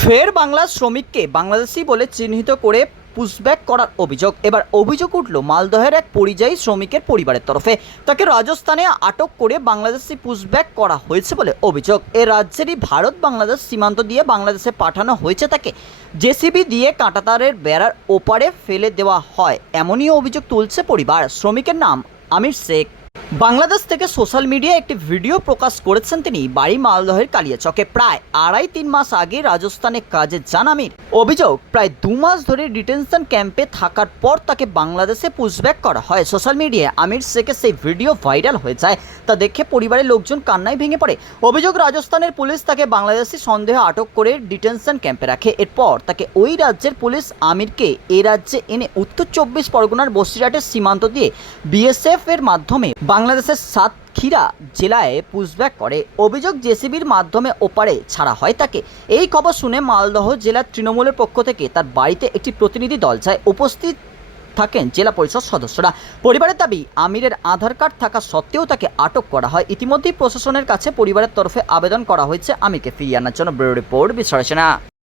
ফের বাংলার শ্রমিককে বাংলাদেশি বলে চিহ্নিত করে পুশব্যাক করার অভিযোগ। এবার অভিযোগ উঠল মালদহের এক পরিযায়ী শ্রমিকের পরিবারের তরফে। তাকে রাজস্থানে আটক করে বাংলাদেশি পুশব্যাক করা হয়েছে বলে অভিযোগ। এ রাজ্যেরই ভারত বাংলাদেশ সীমান্ত দিয়ে বাংলাদেশে পাঠানো হয়েছে তাকে। জেসিবি দিয়ে কাঁটাতারের বেড়ার ওপারে ফেলে দেওয়া হয়, এমনই অভিযোগ তুলছে পরিবার। শ্রমিকের নাম আমির শেখ। বাংলাদেশ থেকে সোশ্যাল মিডিয়ায় একটি ভিডিও প্রকাশ করেছেন তিনি বাড়ি মালদহের কালিয়াচকে। প্রায় আড়াই তিন মাস আগে রাজস্থানে কাজে যান আমির অভিযোগ, প্রায় দু মাস ধরে ডিটেনশন ক্যাম্পে থাকার পর তাকে বাংলাদেশে পুশব্যাক করা হয় সোশ্যাল মিডিয়ায়। আমির শেখের সেই ভিডিও ভাইরাল হয়ে যায়, তা দেখে পরিবারের লোকজন কান্নায় ভেঙে পড়ে। অভিযোগ, রাজস্থানের পুলিশ তাকে বাংলাদেশি সন্দেহে আটক করে ডিটেনশন ক্যাম্পে রাখে। এরপর তাকে ওই রাজ্যের পুলিশ আমিরকে এ রাজ্যে এনে উত্তর চব্বিশ পরগনার বসিরহাটের সীমান্ত দিয়ে বিএসএফ এর মাধ্যমে বাংলাদেশের সাতক্ষীরা জেলায় পুশব্যাক করে। অভিযোগ জেসিবির মাধ্যমে ওপারে ছাড়া হয় তাকে। এই খবর শুনে মালদহ জেলার তৃণমূলের পক্ষ থেকে তার বাড়িতে একটি প্রতিনিধি দল যায়। উপস্থিত থাকেন জেলা পরিষদ সদস্যরা। পরিবারের দাবি, আমিরের আধার কার্ড থাকা সত্ত্বেও তাকে আটক করা হয়। ইতিমধ্যেই প্রশাসনের কাছে পরিবারের তরফে আবেদন করা হয়েছে আমিরকে ফিরিয়ে আনার জন্য। Bureau report বিশ্লেষণা